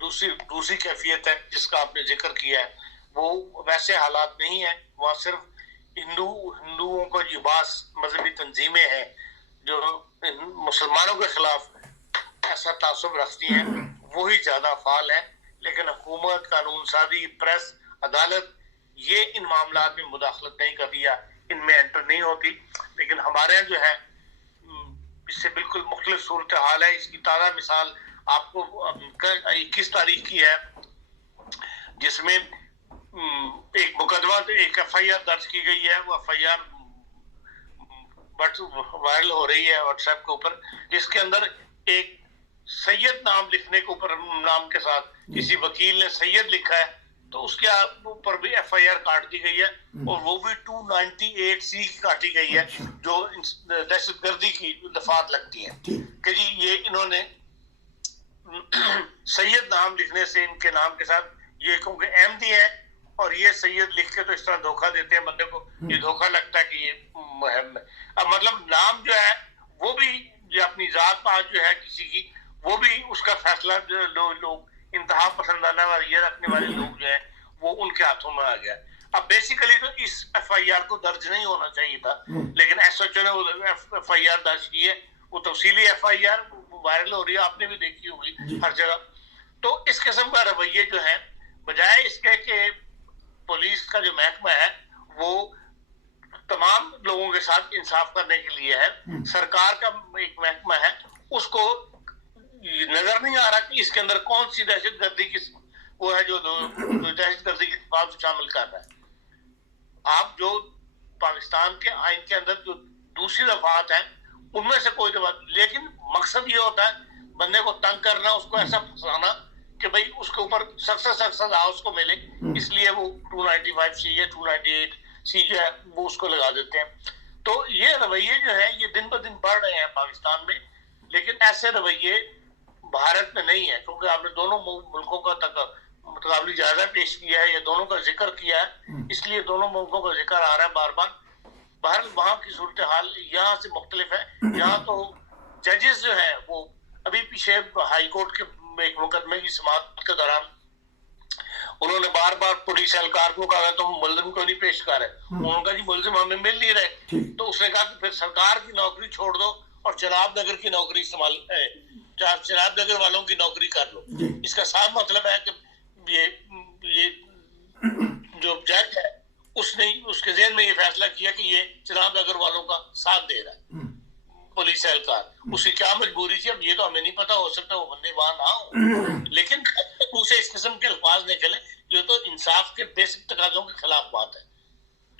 دوسری کیفیت ہے جس کا آپ نے ذکر کیا ہے، وہ ویسے حالات نہیں ہیں. وہاں صرف ہندوؤں کو جو بعض مذہبی تنظیمیں ہیں جو مسلمانوں کے خلاف ایسا تعصب رکھتی ہیں وہی زیادہ فعال ہیں، لیکن حکومت، قانون سازی، پریس، عدالت یہ ان معاملات میں مداخلت نہیں کرتی یا ان میں انٹر نہیں ہوتی. لیکن ہمارے یہاں جو ہے اس سے بالکل مختلف صورتحال ہے. اس کی تازہ مثال آپ کو 21 تاریخ کی ہے، جس میں ایک مقدمہ، ایک ایف آئی آر درج کی گئی ہے. وہ ایف آئی آر وائرل ہو رہی ہے واٹس ایپ کے اوپر، جس کے اندر ایک سید نام لکھنے کے اوپر، نام کے ساتھ کسی وکیل نے سید لکھا ہے، تو اس کے اوپر بھی ایف آئی آر کاٹ دی گئی ہے، اور وہ بھی 298C کی کاٹی گئی ہے، جو دہشت گردی کی دفعات لگتی ہیں کہ جی یہ انہوں نے سید نام لکھنے سے ان کے نام کے ساتھ یہ کیونکہ احمدی ہے اور یہ سید لکھ کے تو اس طرح دھوکہ دیتے ہیں بندے کو، یہ دھوکہ لگتا ہے کہ یہ مہم ہے. اب مطلب نام جو ہے وہ بھی جو اپنی ذات پات جو ہے کسی کی، وہ بھی اس کا فیصلہ لوگ انتہا پسندانہ رویہ رکھنے والے لوگ جو ہیں وہ ان کے ہاتھوں میں آ گیا. اب بیسیکلی تو اس ایف آئی آر کو درج نہیں ہونا چاہیے تھا، لیکن ایس ایچ او نے وہ ایف آئی آر درج کی ہے. وہ تفصیلی ایف آئی آر وائرل ہو رہی ہے، آپ نے بھی دیکھی ہوگی ہر جگہ. تو اس قسم کا رویے جو ہے، بجائے اس کے کہ پولیس کا جو محکمہ ہے وہ تمام لوگوں کے ساتھ انصاف کرنے کے لیے ہے، سرکار کا ایک محکمہ ہے، اس کو نظر نہیں آ رہا کہ اس کے اندر کون سی دہشت گردی کی وہ ہے جو دہشت گردی کی بات شامل کر رہا ہے. آپ جو پاکستان کے آئین کے اندر جو دوسری دفعات ہیں ان میں سے کوئی دفعات، لیکن مقصد یہ ہوتا ہے بندے کو تنگ کرنا، اس کو ایسا پھنسانا کہ بھئی اس کے اوپر سخت سے سخت سزا اس کو ملے، اس لیے وہ 295C یا 298C جو ہے وہ اس کو لگا دیتے ہیں. تو یہ رویے جو ہیں یہ دن بہ دن بڑھ رہے ہیں پاکستان میں، لیکن ایسے رویے بھارت میں نہیں ہے، کیونکہ آپ نے دونوں ملکوں کا متقابلی جائزہ پیش کیا ہے، یا دونوں کا ذکر کیا ہے، اس لیے دونوں ملکوں کا ذکر آ رہا ہے بار بار. بہرحال وہاں کی صورتحال یہاں سے مختلف ہے. یہاں تو ججز جو ہیں وہ ابھی پیچھے ہائی کورٹ کے ایک مقدمے کی سماعت کے دوران انہوں نے بار بار پولیس اہلکار کو کہا تم ملزم کو نہیں پیش کر رہے، انہوں نے کہا جی ملزم ہمیں مل نہیں رہے. تو اس نے کہا کہ پھر سرکار کی نوکری چھوڑ دو اور چناب نگر کی نوکری استعمال، چناب نگر والوں کی نوکری کر لو. اس کا صاف مطلب ہے کہ یہ جو جج ہے اس کے ذہن میں یہ فیصلہ کیا کہ یہ چناب نگر والوں کا ساتھ دے رہا ہے پولیس اہلکار. اس کی کیا مجبوری تھی اب یہ تو ہمیں نہیں پتا، ہو سکتا وہ بندے وہاں نہ ہوں، لیکن اسے اس قسم کے الفاظ نکلے جو تو انصاف کے بیسک تقاضوں کے خلاف بات ہے،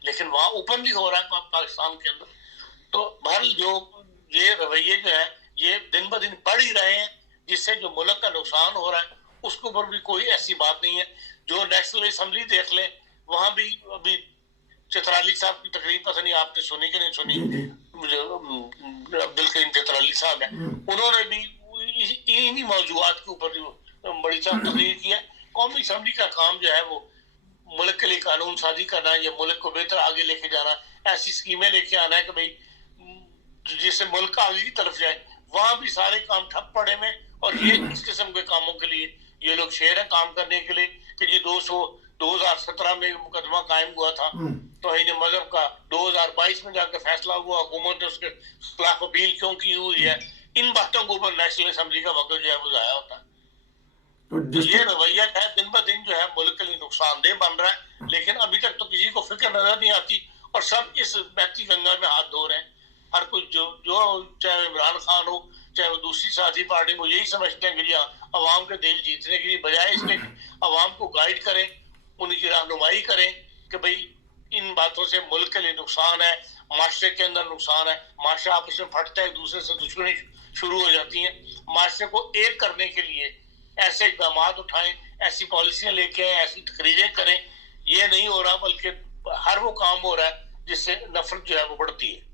لیکن وہاں اوپنلی ہو رہا ہے پاکستان کے اندر. تو بہرحال جو یہ رویے جو ہے یہ دن بہ دن بڑھ ہی رہے ہیں، جس سے جو ملک کا نقصان ہو رہا ہے اس کے اوپر بھی کوئی ایسی بات نہیں ہے. جو نیشنل اسمبلی دیکھ لیں، وہاں بھی ابھی چترالی صاحب کی تقریر پتہ نہیں آپ نے سنی کہ نہیں سنی، عبدالکریم چترالی صاحب ہیں، انہوں نے بھی انہی موضوعات کے اوپر بڑی صاحب تقریر کی ہے. قومی اسمبلی کا کام جو ہے وہ ملک کے لیے قانون سازی کرنا ہے یا ملک کو بہتر آگے لے کے جانا، ایسی اسکیمیں لے کے آنا ہے کہ بھئی جس سے ملک آگے کی طرف جائے. وہاں بھی سارے کام ٹھپ پڑے میں، اور یہ اس قسم کے کاموں کے لیے یہ لوگ شیر ہیں کام کرنے کے لیے کہ جی 2017 میں مقدمہ قائم ہوا تھا توہین مذہب کا، 2022 میں جا کے فیصلہ ہوا، حکومت نے اس کے خلاف اپیل کیوں کی ہوئی ہے. ان باتوں کے اوپر نیشنل اسمبلی کا وقت جو ہے وہ ضائع ہوتا ہے. تو یہ رویہ ہے دن بہ دن جو ہے ملک کے لیے نقصان دہ بن رہا ہے، لیکن ابھی تک تو کسی کو فکر نظر نہیں آتی، اور سب اس بیتی گنگا میں ہاتھ دھو رہے ہیں. ہر کوئی جو چاہے عمران خان ہو چاہے وہ دوسری سیاسی پارٹی، وہ یہی سمجھتے ہیں کہ عوام کے دل جیتنے کے لیے بجائے اس کے عوام کو گائیڈ کریں، ان کی رہنمائی کریں کہ بھئی ان باتوں سے ملک کے لیے نقصان ہے، معاشرے کے اندر نقصان ہے، معاشرہ آپس میں پھٹتا ہے، ایک دوسرے سے دشمنی شروع ہو جاتی ہیں. معاشرے کو ایک کرنے کے لیے ایسے اقدامات اٹھائیں، ایسی پالیسیاں لے کے آئیں، ایسی تقریریں کریں. یہ نہیں ہو رہا، بلکہ ہر وہ کام ہو رہا ہے جس سے نفرت جو ہے وہ بڑھتی ہے.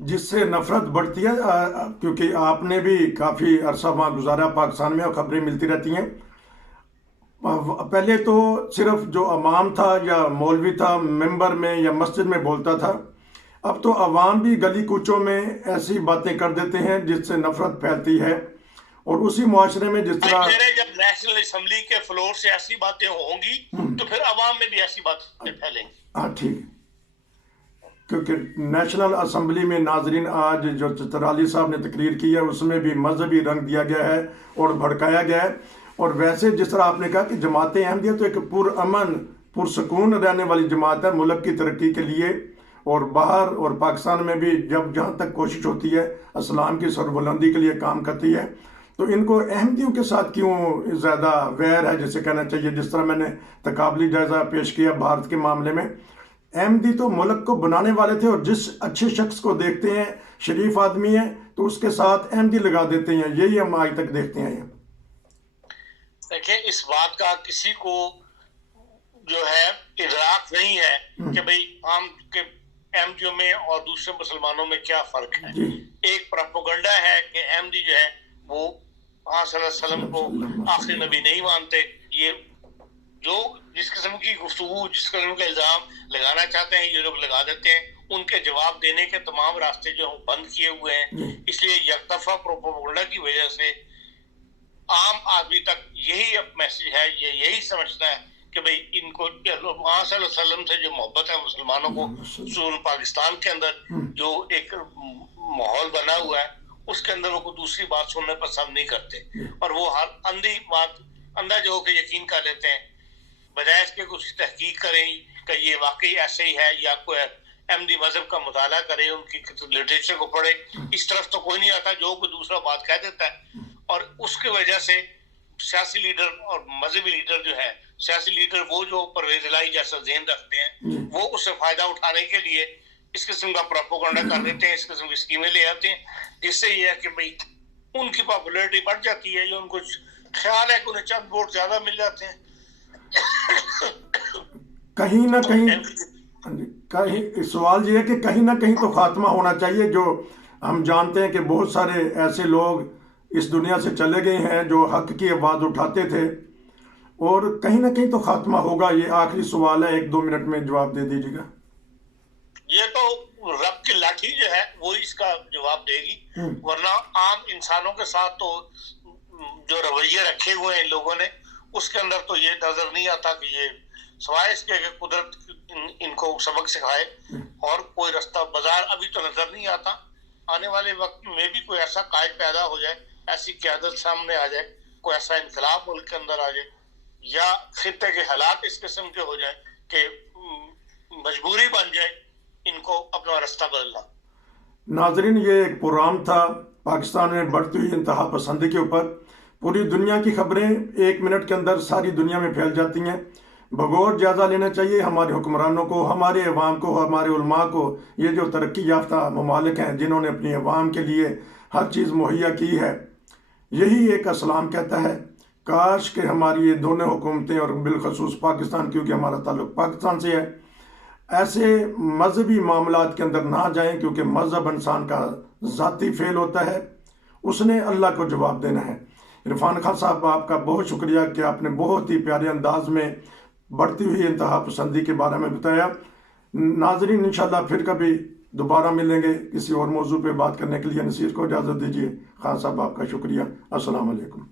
جس سے نفرت بڑھتی ہے، کیونکہ آپ نے بھی کافی عرصہ وہاں گزارا پاکستان میں اور خبریں ملتی رہتی ہیں. پہلے تو صرف جو عوام تھا یا مولوی تھا ممبر میں یا مسجد میں بولتا تھا، اب تو عوام بھی گلی کوچوں میں ایسی باتیں کر دیتے ہیں جس سے نفرت پھیلتی ہے. اور اسی معاشرے میں جس طرح جب نیشنل اسمبلی کے فلور سے ایسی باتیں ہوں گی تو پھر عوام میں بھی ایسی باتیں پھیلیں گی. ہاں ٹھیک ہے، کیونکہ نیشنل اسمبلی میں ناظرین آج جو چترالی صاحب نے تقریر کی ہے اس میں بھی مذہبی رنگ دیا گیا ہے اور بھڑکایا گیا ہے. اور ویسے جس طرح آپ نے کہا کہ جماعت احمدیہ تو ایک پرامن پرسکون رہنے والی جماعت ہے ملک کی ترقی کے لیے، اور باہر اور پاکستان میں بھی جہاں تک کوشش ہوتی ہے اسلام کی سربلندی کے لیے کام کرتی ہے. تو ان کو احمدیوں کے ساتھ کیوں زیادہ ویر ہے جسے کہنا چاہیے؟ جس طرح میں نے تقابلی جائزہ پیش کیا بھارت کے معاملے میں، احمدی تو ملک کو بنانے والے تھے، اور جس اچھے شخص کو دیکھتے ہیں شریف آدمی ہے تو اس کے ساتھ احمدی لگا دیتے ہیں. یہی ہم آج تک دیکھتے ہیں. دیکھیں اس بات کا کسی کو جو ہے ادراک نہیں ہے کہ بھئی عام کے احمدیوں میں اور دوسرے مسلمانوں میں کیا فرق ہے. ایک پروپیگنڈا ہے کہ احمدی جو ہے وہ صلی اللہ علیہ وسلم کو آخری نبی نہیں مانتے. یہ جو جس قسم کی گفتگو جس قسم کے الزام لگانا چاہتے ہیں یہ لوگ لگا دیتے ہیں. ان کے جواب دینے کے تمام راستے جو بند کیے ہوئے ہیں. اس لیے یک طرفہ پروپیگنڈا کی وجہ سے عام آدمی تک یہی اب میسج ہے، یہ یہی سمجھتا ہے کہ بھئی ان کو صلی اللہ علیہ وسلم سے جو محبت ہے مسلمانوں کو پاکستان کے اندر جو ایک ماحول بنا ہوا ہے اس کے اندر وہ کوئی دوسری بات سننے پسند نہیں کرتے، اور وہ ہر اندھی بات اندھا جو ہو کے یقین کر لیتے ہیں بجائے اس کے کچھ تحقیق کریں کہ یہ واقعی ایسے ہی ہے، یا کوئی احمدی مذہب کا مطالعہ کرے، ان کی لٹریچر کو پڑھے. اس طرف تو کوئی نہیں آتا، جو کوئی دوسرا بات کہہ دیتا ہے. اور اس کی وجہ سے سیاسی لیڈر اور مذہبی لیڈر جو ہے، سیاسی لیڈر وہ جو پرویز الہی جیسا ذہن رکھتے ہیں وہ اس سے فائدہ اٹھانے کے لیے اس قسم کا پروپیگنڈا کر دیتے ہیں، اس قسم کی اسکیمیں لے آتے ہیں، جس سے یہ ہے کہ بھئی ان کی پاپولیرٹی بڑھ جاتی ہے، یا ان کو خیال ہے کہ انہیں چند ووٹ زیادہ مل جاتے ہیں. کہیں نہ کہیں سوال یہ ہے کہ کہیں نہ کہیں تو خاتمہ ہونا چاہیے. جو ہم جانتے ہیں کہ بہت سارے ایسے لوگ اس دنیا سے چلے گئے ہیں جو حق کی آواز اٹھاتے تھے، اور کہیں نہ کہیں تو خاتمہ ہوگا. یہ آخری سوال ہے، 1-2 منٹ میں جواب دے دیجیے گا. یہ تو رب کی لاٹھی جو ہے وہ اس کا جواب دے گی، ورنہ عام انسانوں کے ساتھ تو جو رویے رکھے ہوئے ہیں ان لوگوں نے اس کے اندر تو یہ نظر نہیں آتا کہ یہ سوائے اس کے کہ قدرت ان کو سبق سکھائے اور کوئی رستہ بازار ابھی تو نظر نہیں آتا. آنے والے وقت میں بھی کوئی ایسا قائد پیدا ہو جائے، ایسی قیادت سامنے آ جائے، کوئی ایسا انقلاب ملک کے اندر آ جائے، یا خطے کے حالات اس قسم کے ہو جائیں کہ مجبوری بن جائے ان کو اپنا رستہ بدلنا. ناظرین، یہ ایک پروگرام تھا پاکستان میں بڑھتی ہوئی انتہا پسندی کے اوپر. پوری دنیا کی خبریں 1 منٹ کے اندر ساری دنیا میں پھیل جاتی ہیں. بغور جائزہ لینا چاہیے ہمارے حکمرانوں کو، ہمارے عوام کو، ہمارے علماء کو. یہ جو ترقی یافتہ ممالک ہیں جنہوں نے اپنی عوام کے لیے ہر چیز مہیا کی ہے، یہی ایک اسلام کہتا ہے. کاش کہ ہماری یہ دونوں حکومتیں، اور بالخصوص پاکستان کیونکہ ہمارا تعلق پاکستان سے ہے، ایسے مذہبی معاملات کے اندر نہ جائیں، کیونکہ مذہب انسان کا ذاتی فعل ہوتا ہے، اس نے اللہ کو جواب دینا ہے. عرفان خان صاحب، آپ کا بہت شکریہ کہ آپ نے بہت ہی پیارے انداز میں بڑھتی ہوئی انتہا پسندی کے بارے میں بتایا. ناظرین، انشاءاللہ پھر کبھی دوبارہ ملیں گے کسی اور موضوع پہ بات کرنے کے لیے. نصیر کو اجازت دیجیے. خان صاحب، آپ کا شکریہ. السلام علیکم.